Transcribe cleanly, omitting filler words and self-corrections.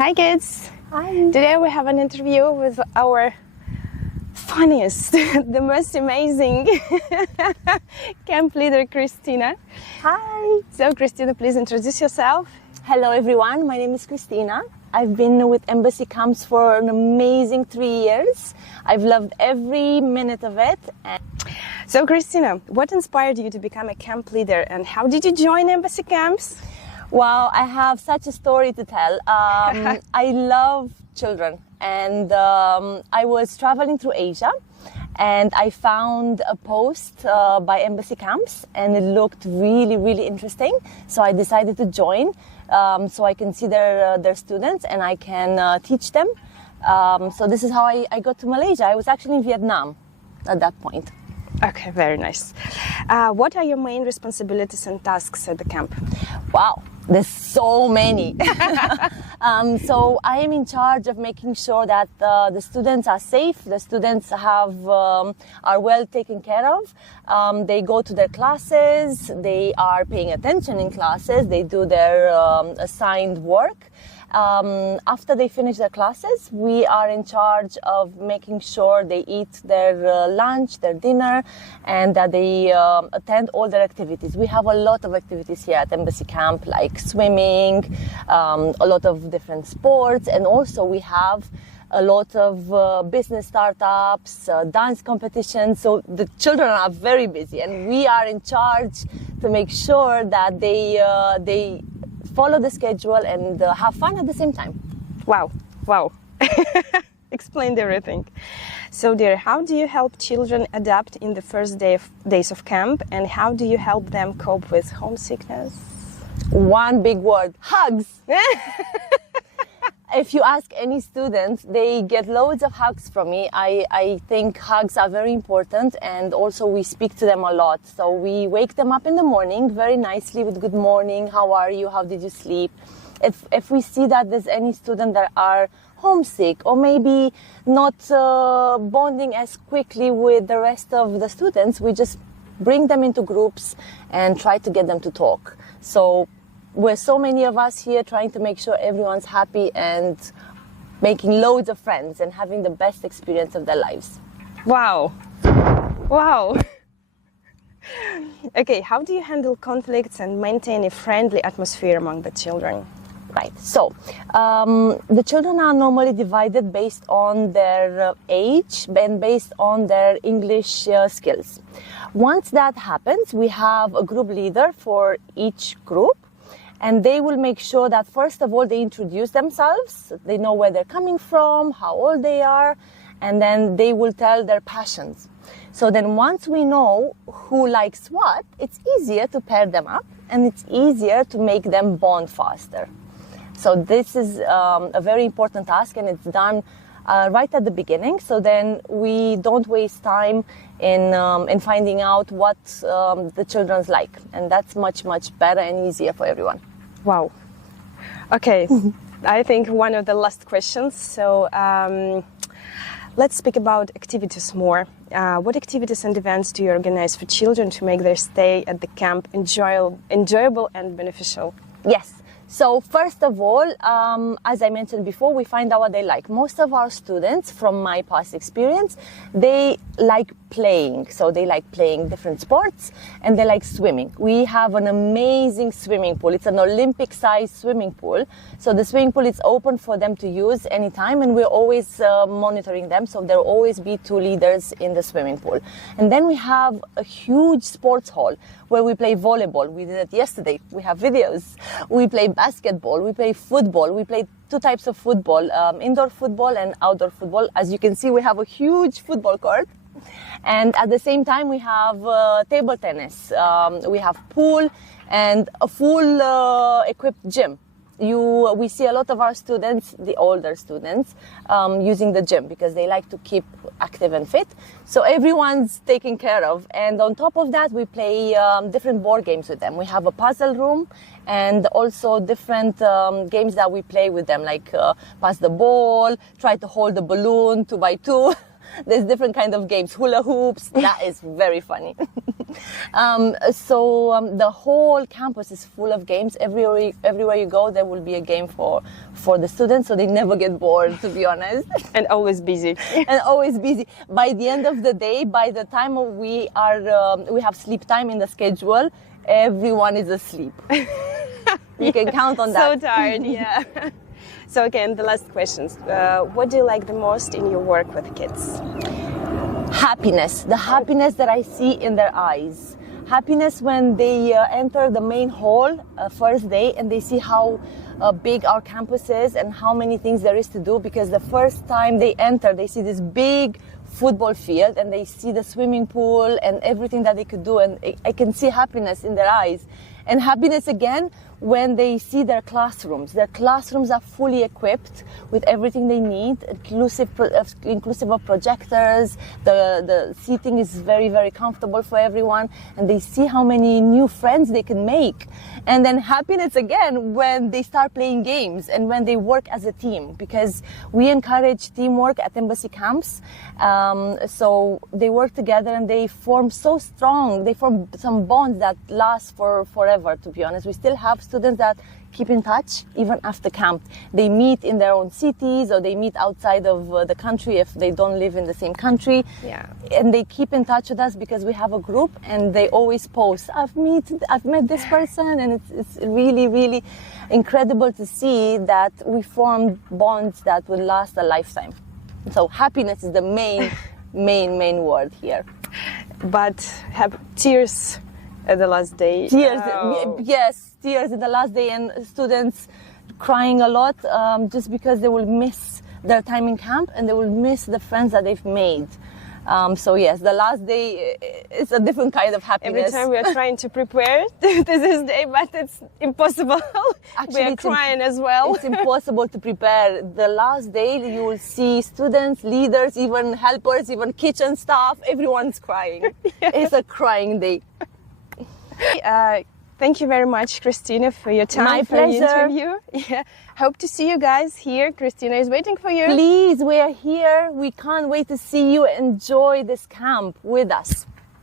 Hi kids! Hi! Today we have an interview with our funniest, the most amazing camp leader, Christina. Hi! So Christina, please introduce yourself. Hello everyone, my name is Christina. I've been with Embassy Camps for an amazing 3 years. I've loved every minute of it. So Christina, what inspired you to become a camp leader and how did you join Embassy Camps? Well, I have such a story to tell. I love children and I was traveling through Asia and I found a post by Embassy Camps and it looked really interesting. So I decided to join so I can see their students and I can teach them. So this is how I got to Malaysia. I was actually in Vietnam at that point. Okay, very nice. What are your main responsibilities and tasks at the camp? Wow, there's so many. So I am in charge of making sure that the students are safe, the students are well taken care of. They go to their classes, they are paying attention in classes, they do their assigned work. After they finish their classes, we are in charge of making sure they eat their lunch, their dinner, and that they attend all their activities. We have a lot of activities here at Embassy Camp, like swimming, a lot of different sports, and also we have a lot of business startups, dance competitions. So the children are very busy, and we are in charge to make sure that they follow the schedule and have fun at the same time. Wow. Explained everything. So dear, how do you help children adapt in the first days of camp and how do you help them cope with homesickness? One big word, hugs. If you ask any student, they get loads of hugs from me. I think hugs are very important and also we speak to them a lot. So we wake them up in the morning very nicely with good morning, how are you, how did you sleep? If we see that there's any student that are homesick or maybe not bonding as quickly with the rest of the students, we just bring them into groups and try to get them to talk. So we're so many of us here trying to make sure everyone's happy and making loads of friends and having the best experience of their lives. Wow. Okay, how do you handle conflicts and maintain a friendly atmosphere among the children? Right, so the children are normally divided based on their age and based on their English skills. Once that happens, we have a group leader for each group. And they will make sure that, first of all, they introduce themselves, they know where they're coming from, how old they are, and then they will tell their passions. So then once we know who likes what, it's easier to pair them up and it's easier to make them bond faster. So this is a very important task and it's done right at the beginning. So then we don't waste time in finding out what the children's like. And that's much better and easier for everyone. Wow. Okay, I think one of the last questions. So let's speak about activities more. What activities and events do you organize for children to make their stay at the camp enjoyable and beneficial? Yes. So first of all, as I mentioned before, we find out what they like. Most of our students, from my past experience, they like playing. So they like playing different sports and they like swimming. We have an amazing swimming pool. It's an Olympic-sized swimming pool. So the swimming pool is open for them to use anytime and we're always monitoring them. So there'll always be 2 leaders in the swimming pool. And then we have a huge sports hall where we play volleyball. We did it yesterday. We have videos. We play basketball. We play football. We play 2 types of football, indoor football and outdoor football. As you can see, we have a huge football court. And at the same time, we have table tennis. We have pool and a full equipped gym. We see a lot of our students, the older students, using the gym because they like to keep active and fit. So everyone's taken care of. And on top of that, we play different board games with them. We have a puzzle room and also different games that we play with them, like pass the ball, try to hold the balloon 2 by 2. There's different kind of games, hula hoops. That is very funny. The whole campus is full of games. Everywhere you go, there will be a game for the students, so they never get bored, to be honest. And always busy. And always busy. By the end of the day, by the time we have sleep time in the schedule, everyone is asleep. You can count on that. So tired, yeah. So again, the last questions. What do you like the most in your work with kids? Happiness. The happiness that I see in their eyes. Happiness when they enter the main hall first day and they see how big our campus is and how many things there is to do, because the first time they enter, they see this big football field and they see the swimming pool and everything that they could do, and I can see happiness in their eyes. And happiness again when they see their classrooms. Their classrooms are fully equipped with everything they need, inclusive of projectors. The seating is very, very comfortable for everyone, and they see how many new friends they can make. And then happiness again when they start playing games and when they work as a team, because we encourage teamwork at embassy camps. So they work together and they form so strong. They form some bonds that last for forever, to be honest. We still have students that keep in touch even after camp. They meet in their own cities or they meet outside of the country if they don't live in the same country. Yeah. And they keep in touch with us because we have a group and they always post, I've met this person, and it's really, really incredible to see that we form bonds that will last a lifetime. So happiness is the main word here. But have tears at the last day. Tears, Oh. yes, tears at the last day, and students crying a lot just because they will miss their time in camp and they will miss the friends that they've made. So yes, the last day is a different kind of happiness. Every time we are trying to prepare this day, but it's impossible. Actually, we are crying as well. It's impossible to prepare. The last day you will see students, leaders, even helpers, even kitchen staff, everyone's crying. Yes. It's a crying day. Thank you very much, Christina, for your time. My for the pleasure. interview. Yeah. Hope to see you guys here. Christina is waiting for you. Please, we are here. We can't wait to see you enjoy this camp with us.